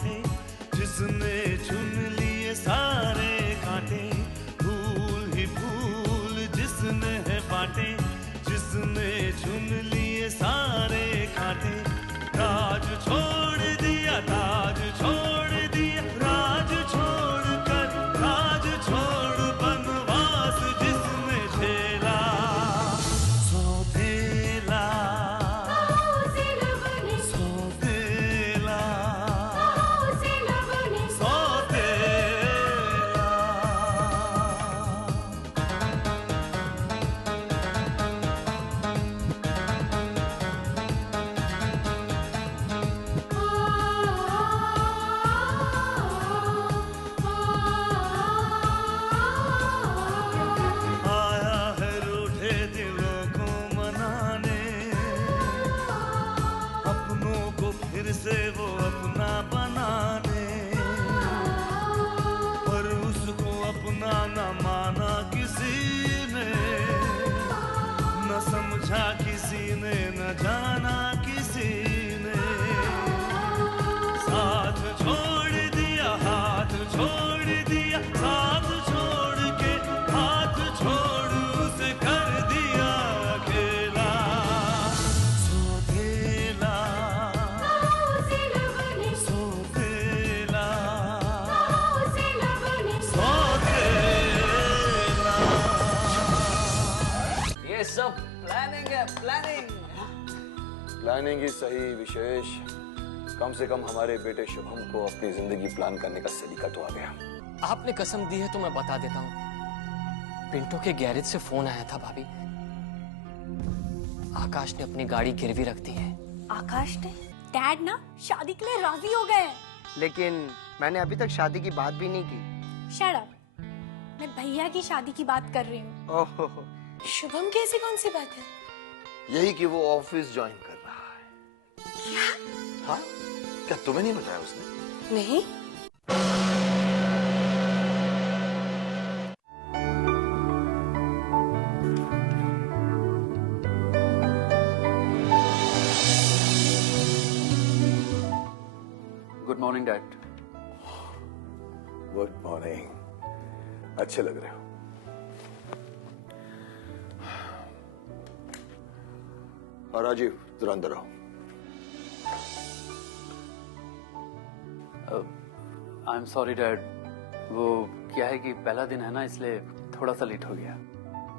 कांटे, जिसने चुन लिए सारे कांटे, फूल ही फूल जिसने है बांटे, जिसने चुन लिए सारे कांटे। राज छोड़ दिया, ताज छोड़ दिया, राज छोड़ कर राज छोड़ बनवास जिसने झेला। सौतेला सौतेला से वो अपना बनाने, पर उसको अपना न माना किसी ने, न समझा किसी ने, न जाना किसी ने। साथ छोड़ दिया, हाथ छोड़ दिया, साथ छोड़ के हाथ छोड़ उसे कर दिया अकेला। सौतेला सब प्लानिंग है, प्लानिंग ही सही विशेष, कम से कम हमारे बेटे शुभम को अपनी जिंदगी प्लान करने का सलीका तो आ गया। आपने कसम दी है तो मैं बता देता हूँ। पिंटो के गैरेज से फोन आया था भाभी। आकाश ने अपनी गाड़ी गिरवी रख दी है। आकाश ने? डैड ना शादी के लिए राजी हो गए। लेकिन मैंने अभी तक शादी की बात भी नहीं की। शट अप, मैं भैया की शादी की बात कर रही हूँ। ओहो, शुभम की ऐसी कौन सी बात है? यही कि वो ऑफिस ज्वाइन कर रहा है। क्या? हाँ, क्या तुम्हें नहीं बताया उसने? नहीं। Good morning dad. Good morning, अच्छे लग रहे हो। और राजीव, जरा अंदर आओ। आई एम सॉरी डैड, वो क्या है कि पहला दिन है ना, इसलिए थोड़ा सा लेट हो गया।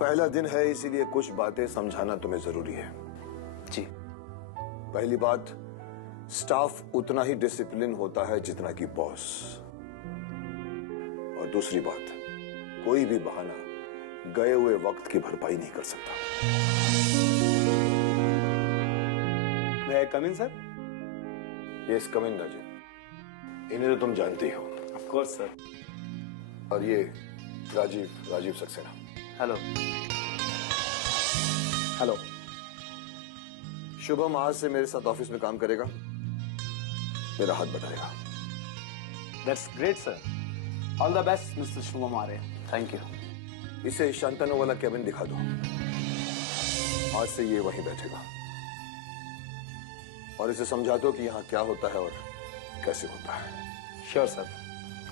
पहला दिन है इसीलिए कुछ बातें समझाना तुम्हें जरूरी है। जी। पहली बात, स्टाफ उतना ही डिसिप्लिन होता है जितना कि बॉस। और दूसरी बात, कोई भी बहाना गए हुए वक्त की भरपाई नहीं कर सकता। मैं कम इन सर? यस, कम इन राजीव। इन्हें तो तुम जानते हो। Of course sir. और ये राजीव सक्सेना। हेलो। हेलो। शुभम आज से मेरे साथ ऑफिस में काम करेगा, मेरा हाथ बटाएगा। That's great sir. All the best mister Shubham Arya. Thank you. इसे शांतनु वाला केबिन दिखा दो। आज से ये वहीं बैठेगा और इसे समझा दो कि यहाँ क्या होता है और कैसे होता है। Sure sir.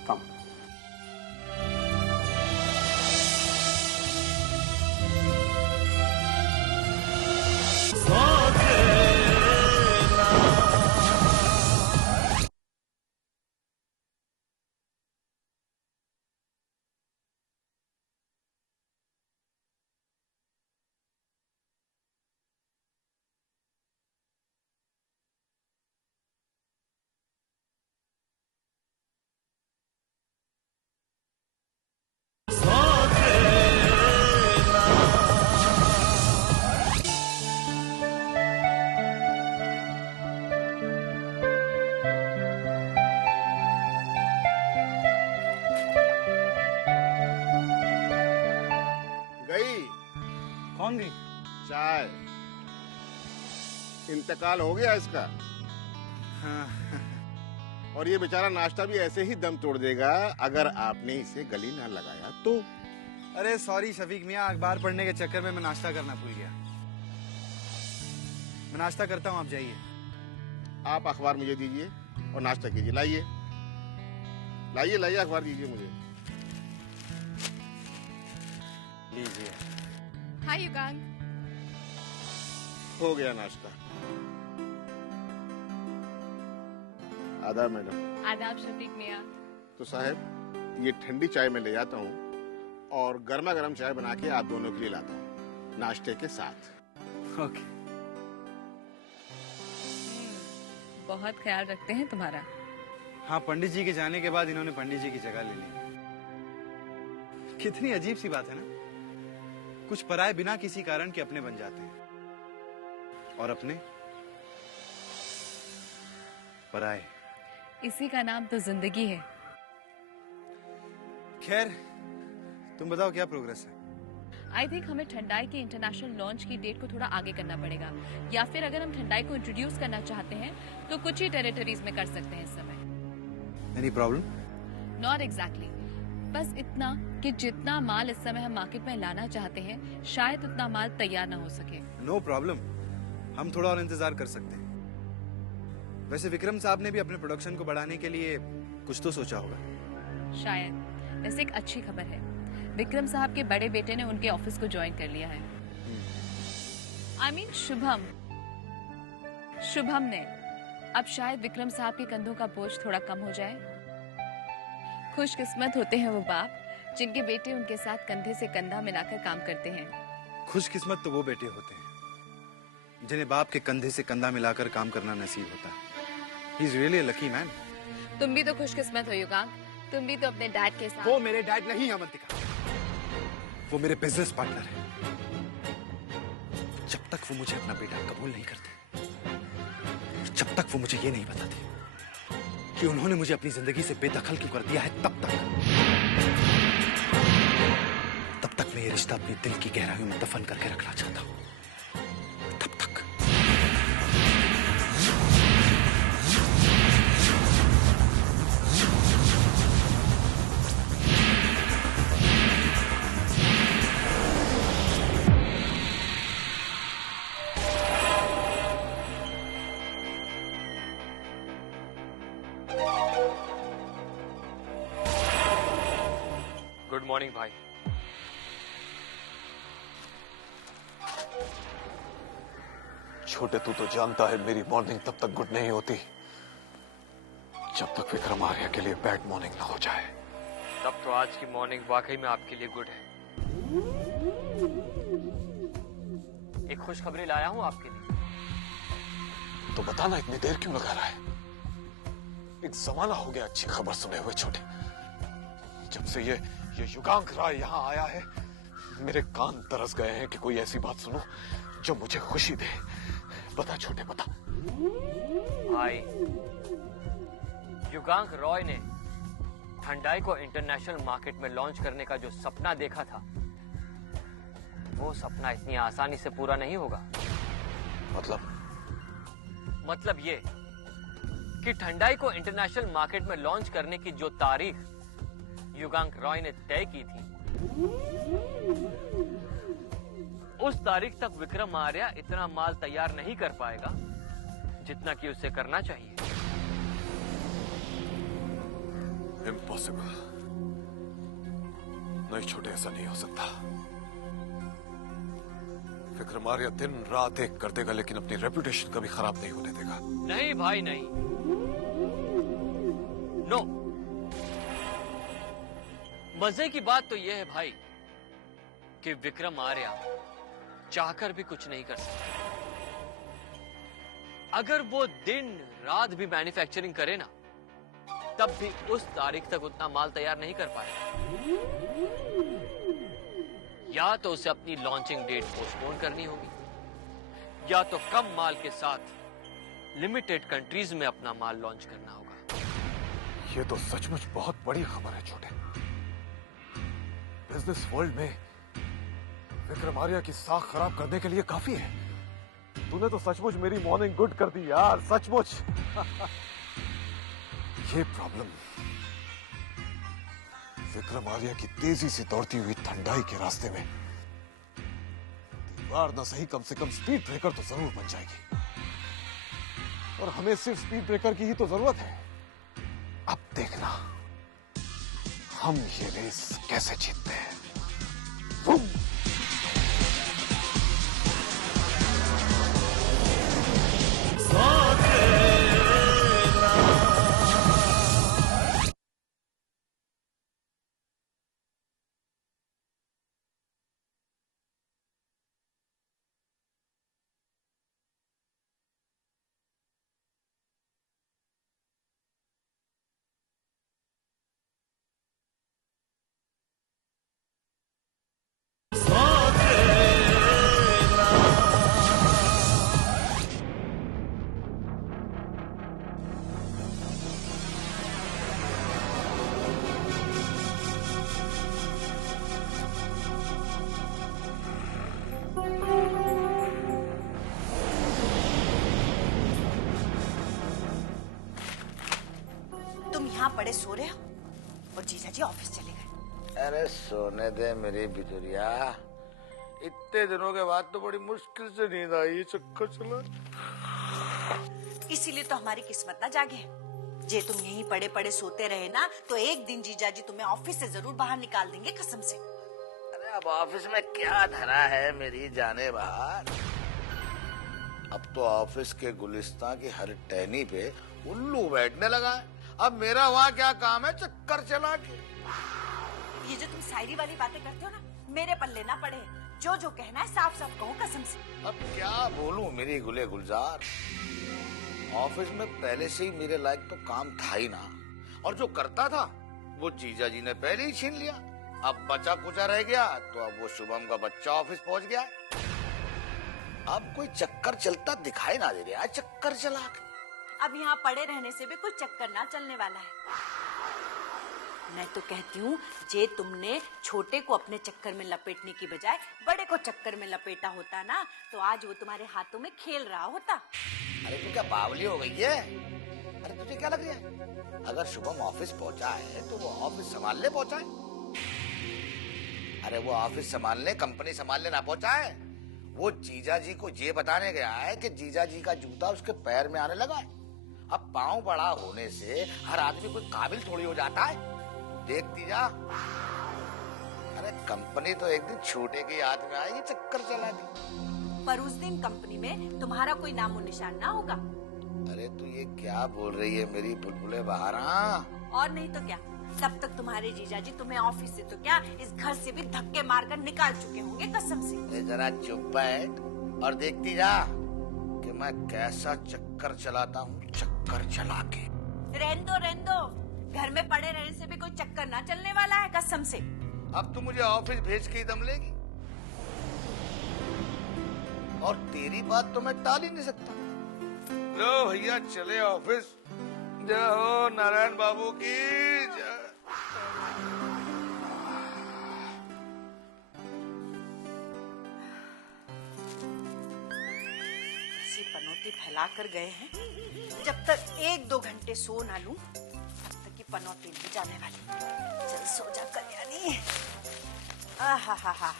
कम। कौन गई? चाय। इंतकाल हो गया इसका। और ये बेचारा नाश्ता भी ऐसे ही दम तोड़ देगा अगर आपने इसे गली ना लगाया तो। अरे सॉरी शफीक मियाँ, अखबार पढ़ने के चक्कर में मैं नाश्ता करना भूल गया। मैं नाश्ता करता हूँ, आप जाइए। आप अखबार मुझे दीजिए। और नाश्ता कीजिए। लाइए लाइए लाइए, अखबार दीजिए मुझे। लीजिए। हाय युगांग। हो गया नाश्ता। आदाब मैडम। आदाब शफीक मियाँ। तो साहब ये ठंडी चाय मैं ले जाता हूँ और गर्मा गर्म चाय बना के आप दोनों के लिए लाता हूँ नाश्ते के साथ। ओके। बहुत ख्याल रखते हैं तुम्हारा। हाँ, पंडित जी के जाने के बाद इन्होंने पंडित जी की जगह ले ली। कितनी अजीब सी बात है ना, कुछ पराये बिना किसी कारण के अपने बन जाते हैं और अपने पराये। इसी का नाम तो जिंदगी है। खैर, तुम बताओ क्या प्रोग्रेस है? आई थिंक हमें ठंडाई के इंटरनेशनल लॉन्च की डेट को थोड़ा आगे करना पड़ेगा, या फिर अगर हम ठंडाई को इंट्रोड्यूस करना चाहते हैं तो कुछ ही टेरिटरीज में कर सकते हैं इस समय। Any problem? नॉट एग्जैक्टली, बस इतना कि जितना माल इस समय हम मार्केट में लाना चाहते हैं शायद उतना माल तैयार ना हो सके। नो प्रॉब्लम, हम थोड़ा और इंतजार कर सकते हैं। वैसे विक्रम साहब ने भी अपने प्रोडक्शन को बढ़ाने के लिए कुछ तो सोचा होगा। शायद। वैसे एक अच्छी खबर है, विक्रम साहब के बड़े बेटे ने उनके ऑफिस को ज्वाइन कर लिया है। आई मीन शुभम ने। अब शायद विक्रम साहब के कंधों का बोझ थोड़ा कम हो जाए। खुशकिस्मत होते हैं वो बाप जिनके बेटे उनके साथ कंधे से कंधा मिलाकर काम करते हैं। खुशकिस्मत तो वो बेटे होते हैं जिन्हें बाप के कंधे से कंधा मिलाकर काम करना नसीब होता है। He is really a lucky man. तुम भी तो खुशकिस्मत हो युगांग, तुम भी तो अपने डैड के साथ। वो मेरे डैड नहीं है अवंतिका, वो मेरे बिजनेस पार्टनर है। जब तक वो मुझे अपना बेटा कबूल नहीं करते, जब तक वो मुझे ये नहीं बताते कि उन्होंने मुझे अपनी जिंदगी से बेदखल क्यों कर दिया है, तब तक मैं ये रिश्ता अपने दिल की गहराइयों में दफन करके रखना चाहता हूं। तब तक गुड मॉर्निंग भाई। छोटे, तू तो जानता है मेरी मॉर्निंग तब तक गुड नहीं होती जब तक विक्रम आर्या के लिए बैड मॉर्निंग ना हो जाए। तब तो आज की मॉर्निंग वाकई में आपके लिए गुड है। एक खुशखबरी लाया हूं आपके लिए। तो बताना इतनी देर क्यों लगा रहा है? एक जमाना हो गया अच्छी खबर सुने हुए छोटे। जब से ये युगांक राय यहाँ आया है, मेरे कान तरस गए हैं कि कोई ऐसी बात सुनो जो मुझे खुशी दे। बता छोटे, बता। भाई, युगांक रॉय ने ठंडाई को इंटरनेशनल मार्केट में लॉन्च करने का जो सपना देखा था, वो सपना इतनी आसानी से पूरा नहीं होगा। मतलब ये कि ठंडाई को इंटरनेशनल मार्केट में लॉन्च करने की जो तारीख युगांक रॉय ने तय की थी, उस तारीख तक विक्रम आर्या इतना माल तैयार नहीं कर पाएगा जितना कि उसे करना चाहिए। इम्पॉसिबल। नहीं छोटे, ऐसा नहीं हो सकता। विक्रम आर्या दिन रात एक कर देगा लेकिन अपनी रेपुटेशन कभी खराब नहीं होने देगा। नहीं भाई, नहीं। नो। मजे की बात तो यह है भाई कि विक्रम आर्या चाहकर भी कुछ नहीं कर सकता। अगर वो दिन रात भी मैन्युफैक्चरिंग करे ना, तब भी उस तारीख तक उतना माल तैयार नहीं कर पाएगा। या तो उसे अपनी लॉन्चिंग डेट पोस्टपोन करनी होगी, या तो कम माल के साथ लिमिटेड कंट्रीज में अपना माल लॉन्च करना होगा। ये तो सचमुच बहुत बड़ी खबर है छोटे। बिजनेस वर्ल्ड में विक्रम आर्या की साख खराब करने के लिए काफी है। तूने तो सचमुच मेरी मॉर्निंग गुड कर दी यार, सचमुच। ये प्रॉब्लम विक्रम आर्या की तेजी से दौड़ती हुई ठंडाई के रास्ते में दीवार न सही, कम से कम स्पीड ब्रेकर तो जरूर बन जाएगी। और हमें सिर्फ स्पीड ब्रेकर की ही तो जरूरत है। अब देखना हम ये रेस कैसे जीतते हैं। बूम! तुम यहाँ पड़े सो रहे हो और जीजा जी ऑफिस चले गए। अरे सोने दे मेरी बिजुरिया, इतने दिनों के बाद तो बड़ी मुश्किल से नींद आई, चक्कर चला। इसीलिए तो हमारी किस्मत ना जागे। जे तुम यहीं पड़े पड़े सोते रहे ना तो एक दिन जीजा जी तुम्हें ऑफिस से जरूर बाहर निकाल देंगे, कसम से। अरे अब ऑफिस में क्या धरा है मेरी जाने बाहर। अब तो ऑफिस के गुलिस्तान की हर टहनी पे उल्लू बैठने लगा है। अब मेरा वहाँ क्या काम है चक्कर चला के। ये जो तुम शायरी वाली बातें करते हो ना, मेरे पल्ले ना पड़े। जो जो कहना है साफ साफ कहो, कसम से। अब क्या बोलूं मेरी गुले गुलजार, ऑफिस में पहले से ही मेरे लायक तो काम था ही ना, और जो करता था वो जीजा जी ने पहले ही छीन लिया। अब बचा कुचा रह गया तो अब वो शुभम का बच्चा ऑफिस पहुंच गया। अब कोई चक्कर चलता दिखाई ना दे रहा, चक्कर चला के। अब यहाँ पड़े रहने से भी कोई चक्कर ना चलने वाला है। मैं तो कहती हूँ, जे तुमने छोटे को अपने चक्कर में लपेटने की बजाय बड़े को चक्कर में लपेटा होता ना, तो आज वो तुम्हारे हाथों में खेल रहा होता। अरे तू क्या बावली हो गई है? अरे तुझे क्या लग रहा है, अगर शुभम ऑफिस पहुंचा है तो वो ऑफिस संभालने पहुंचा है? अरे वो ऑफिस संभालने, कंपनी संभालने ना पहुंचा है। वो जीजा जी को ये बताने गया है कि जीजा जी का जूता उसके पैर में आने लगा है। अब पाँव बड़ा होने से हर आदमी कोई काबिल थोड़ी हो जाता है। देखती जा। अरे कंपनी तो एक दिन छोटे के हाथ में आएगी, चक्कर चला दी। पर उस दिन कंपनी में तुम्हारा कोई नामो निशान ना होगा। अरे तू ये क्या बोल रही है मेरी बुलबुले बहारा? और नहीं तो क्या, तब तक तुम्हारे जीजा जी तुम्हें ऑफिस से तो क्या इस घर से भी धक्के मारकर निकाल चुके होंगे, कसम से। जरा चुप बैठ और देखती जा कि मैं कैसा चक्कर चलाता हूँ, चक्कर चला के। रहने दो, घर में पड़े रहने से भी कोई चक्कर ना चलने वाला है, कसम से। अब तू मुझे ऑफिस भेज के ही दम लेगी, और तेरी बात तो मैं टाल ही नहीं सकता। लो भैया चले ऑफिस। जय हो नारायण बाबू की जय। ऐसी पनौती फैला कर गए हैं, जब तक 1-2 घंटे सो ना लूं तब तक की पनौती नहीं जाने वाली। चल सो जा कल्याणी। आहा।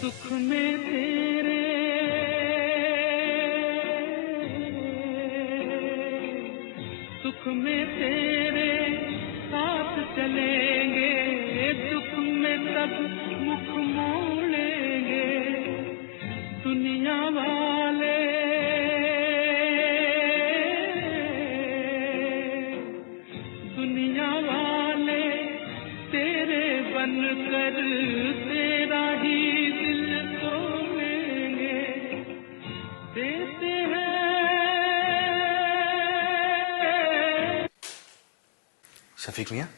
सुख में तेरे सुख में तेरे साथ चलेंगे, दुख में तब मुख मोड़ेंगे। दुनिया वाले तेरे बनकर तेरा ही दिल तोड़ेंगे, देते हैं। शफीक मियाँ,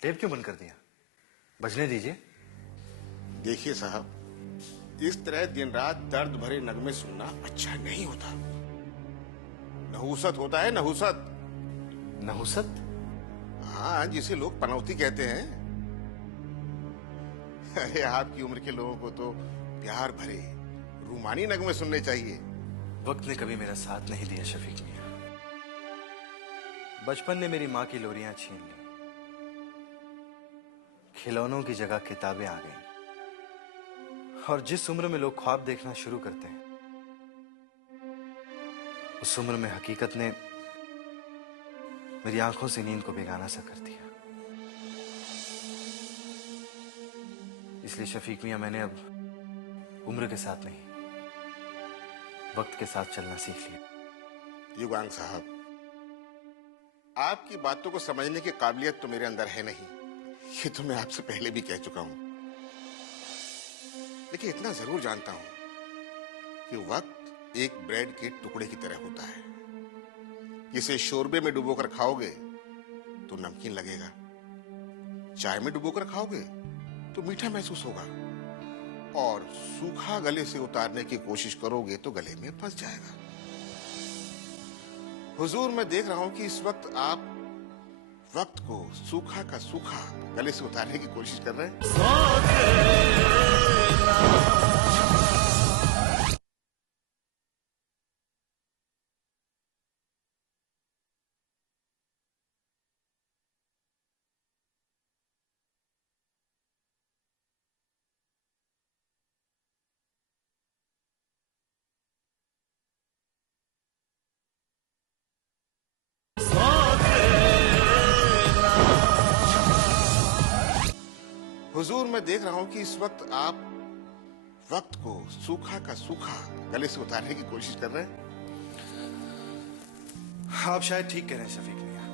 टेप क्यों बंद कर दिया? बजने दीजिए। देखिए साहब, इस तरह दिन रात दर्द भरे नगमे सुनना अच्छा नहीं होता। नहुसत होता है, नहुसत। नहुसत? हाँ, जिसे लोग पनौती कहते हैं। अरे आपकी उम्र के लोगों को तो प्यार भरे रूमानी नगमे सुनने चाहिए। वक्त ने कभी मेरा साथ नहीं दिया शफीक मियाँ। बचपन ने मेरी माँ की लोरियां छीन ली, खिलौनों की जगह किताबें आ गईं, और जिस उम्र में लोग ख्वाब देखना शुरू करते हैं, उस उम्र में हकीकत ने मेरी आंखों से नींद को बेगाना सा कर दिया। इसलिए शफीक मियां, मैंने अब उम्र के साथ नहीं, वक्त के साथ चलना सीख लिया। युगांग साहब, आपकी बातों को समझने की काबिलियत तो मेरे अंदर है नहीं, ये तो मैं आपसे पहले भी कह चुका हूं। लेकिन इतना जरूर जानता हूं कि वक्त एक ब्रेड के टुकड़े की तरह होता है। जिसे शोरबे में डुबोकर खाओगे तो नमकीन लगेगा, चाय में डुबोकर खाओगे तो मीठा महसूस होगा, और सूखा गले से उतारने की कोशिश करोगे तो गले में फंस जाएगा। हुजूर, मैं देख रहा हूं कि इस वक्त आप वक्त को सूखा का सूखा गले से उतारने की कोशिश कर रहे हैं। हुजूर, मैं देख रहा हूं कि इस वक्त आप वक्त को सूखा का सूखा गले से उतारने की कोशिश कर रहे हैं। आप शायद ठीक कह रहे हैं शफीक मियां,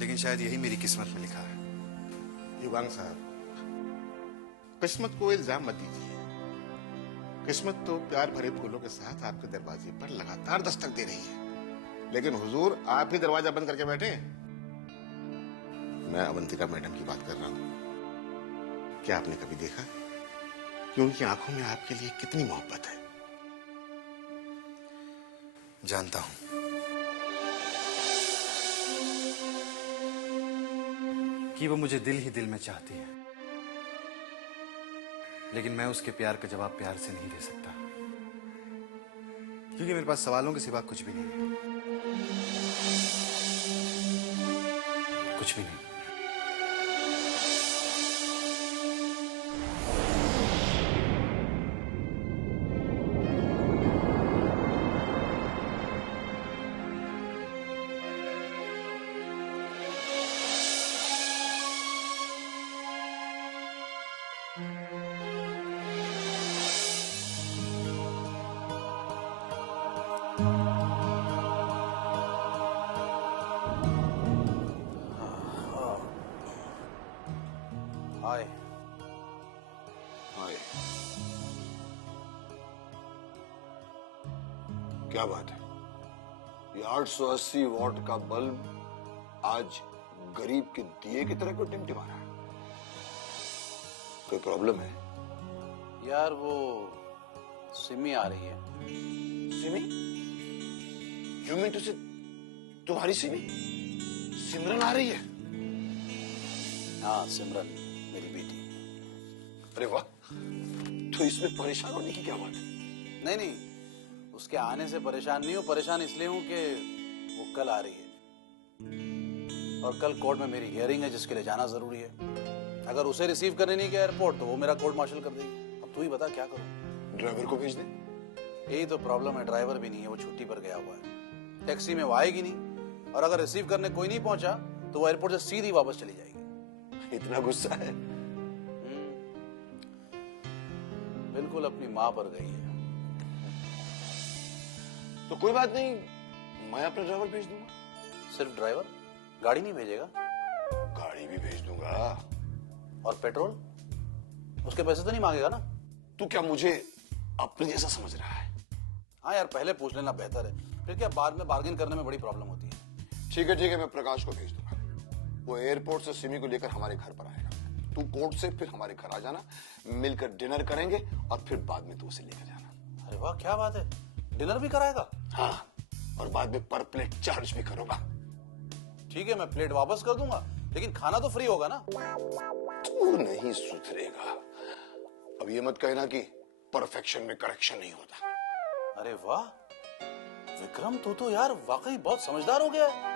लेकिन शायद यही मेरी किस्मत में लिखा है। युगांग साहब, किस्मत को इल्जाम मत दीजिए। किस्मत तो प्यार भरे फूलों के साथ आपके दरवाजे पर लगातार दस्तक दे रही है, लेकिन हुजूर आप ही दरवाजा बंद करके बैठे हैं। मैं अवंतिका मैडम की बात कर रहा हूं। क्या आपने कभी देखा कि उनकी आंखों में आपके लिए कितनी मोहब्बत है? जानता हूं कि वो मुझे दिल ही दिल में चाहती है, लेकिन मैं उसके प्यार का जवाब प्यार से नहीं दे सकता, क्योंकि मेरे पास सवालों के सिवा कुछ भी नहीं है। कुछ भी नहीं। हाय। हाय। क्या बात है? ये 880 वॉट का बल्ब आज गरीब के दिए की तरह क्यों टिमटिमा रहा है? कोई प्रॉब्लम है? यार वो सिमी आ रही है। सिमी? यू मीन टू से तुम्हारी सिमी सिमरन आ रही है? हाँ, सिमरन मेरी बेटी। अरे वाह, तो इसमें परेशान होने की क्या बात है? नहीं नहीं, उसके आने से परेशान नहीं हूँ। परेशान इसलिए हूँ कि वो कल आ रही है और कल कोर्ट में मेरी हियरिंग है, जिसके लिए जाना जरूरी है। अगर उसे रिसीव करने नहीं गया एयरपोर्ट तो वो मेरा कोर्ट मार्शल कर देगी। अब तू ही बता क्या करूँ? ड्राइवर को भेज दे। यही तो प्रॉब्लम है, ड्राइवर भी नहीं है, वो छुट्टी पर गया हुआ है। टैक्सी में वो आएगी नहीं, और अगर रिसीव करने कोई नहीं पहुंचा तो वो एयरपोर्ट से सीधी वापस चली जाएगी। इतना गुस्सा है? बिल्कुल अपनी माँ पर गई है। तो कोई बात नहीं, मैं अपना ड्राइवर भेज दूंगा। सिर्फ ड्राइवर? गाड़ी नहीं भेजेगा? गाड़ी भी भेज दूंगा। और पेट्रोल? उसके पैसे तो नहीं मांगेगा ना? तू क्या मुझे अपने जैसा समझ रहा है? हाँ यार, पहले पूछ लेना बेहतर है, फिर क्या बाद में बार्गेन करने में बड़ी प्रॉब्लम होती है। ठीक है, मैं प्रकाश को भेज दूंगा। वो एयरपोर्ट से सिमी को लेकर हमारे घर पर आएगा। तू कोर्ट से फिर हमारे घर आ जाना, मिलकर डिनर करेंगे और फिर बाद में तू उसे लेकर जाना। अरे वाह, क्या बात है, डिनर भी कराएगा? हाँ, और बाद में पर प्लेट चार्ज भी करूंगा। ठीक है, मैं प्लेट वापस कर दूंगा, लेकिन खाना तो फ्री होगा ना? तू नहीं सुधरेगा। अब ये मत कहना कि परफेक्शन में करेक्शन नहीं होता। अरे वाह विक्रम, तू तो यार वाकई बहुत समझदार हो गया है।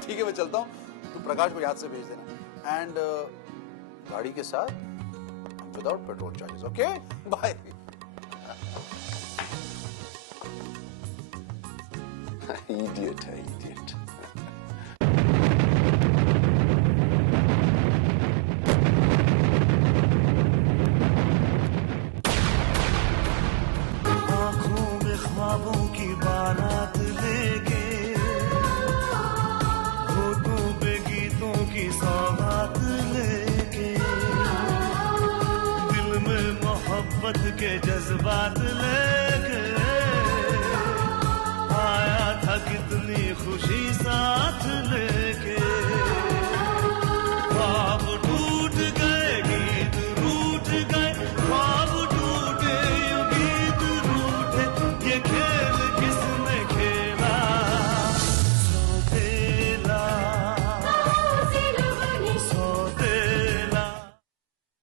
ठीक है, मैं चलता हूँ, तू प्रकाश को याद से भेज देना। एंड गाड़ी के साथ without petrol charges. Okay, bye. Idiot है, इडियट. आंखों में ख्वाबों की बारात लेके, होठों पे गीतों की सौगात लेके, दिल में मोहब्बत के जज्बात लेके, आया था कितनी खुशी साथ